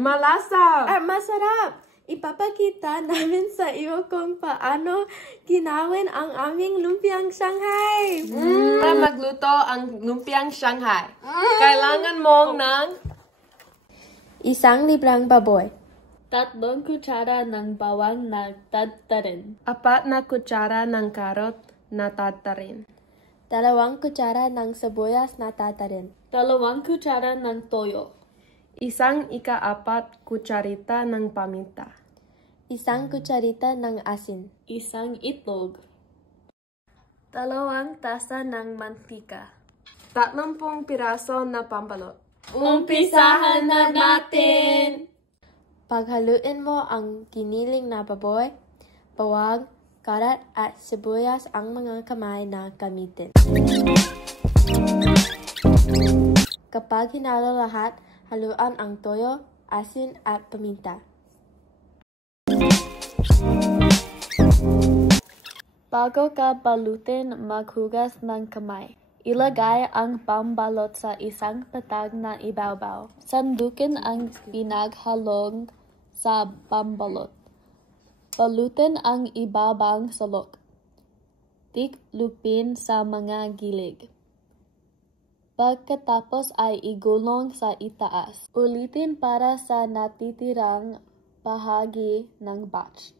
malasa, at masarap. Ipapakita namin sa iyo kung paano ginawin ang aming lumpiang Shanghai. Para magluto ang lumpiang Shanghai, kailangan mo ng Isang librang baboy. 3 kutsara ng bawang na tatarin. 4 na kutsara ng karot na tatarin. 2 kutsara ng sibuyas na tatarin. 2 kutsara ng toyo. 1 ika-4 kutsarita ng paminta. 1 kutsarita ng asin. 1 itlog. 2 tasa ng mantika. 30 piraso na pampalot. Umpisahan na natin! Paghaluin mo ang giniling na baboy, bawang, karat at sibuyas ang mga kamay na gamitin. Kapag hinalo lahat, haluan ang toyo, asin at paminta. Bago ka balutin, maghugas ng kamay. Ilagay ang pambalot sa isang patag na ibabaw. Sandukin ang pinaghalong sa pambalot. Balutin ang ibabang salok. Tiklupin sa mga gilid. Pagkatapos ay igulong sa itaas. Ulitin para sa natitirang bahagi ng batch.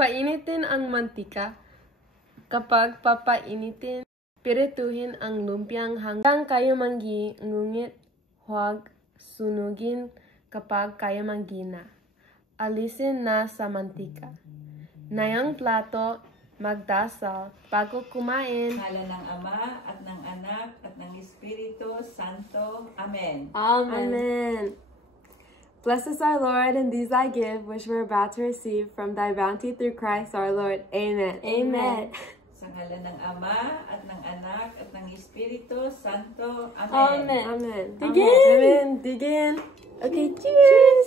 Painitin ang mantika. Kapag papainitin, pirituhin ang lumpiang hanggang kaya manggi, ngunit huwag sunugin kapag kaya manggi na. Alisin na sa mantika. Ngayong plato, magdasal bago kumain. Ngalan ng Ama at ng Anak at ng Espiritu Santo. Amen. Amen. Bless us, our Lord, and these I give, which we're about to receive from thy bounty through Christ our Lord. Amen. Amen. Sa ngalan ng Ama at ng Anak at ng Espiritu Santo. Amen. Amen. Digin! Amen. Digin! Okay, cheers!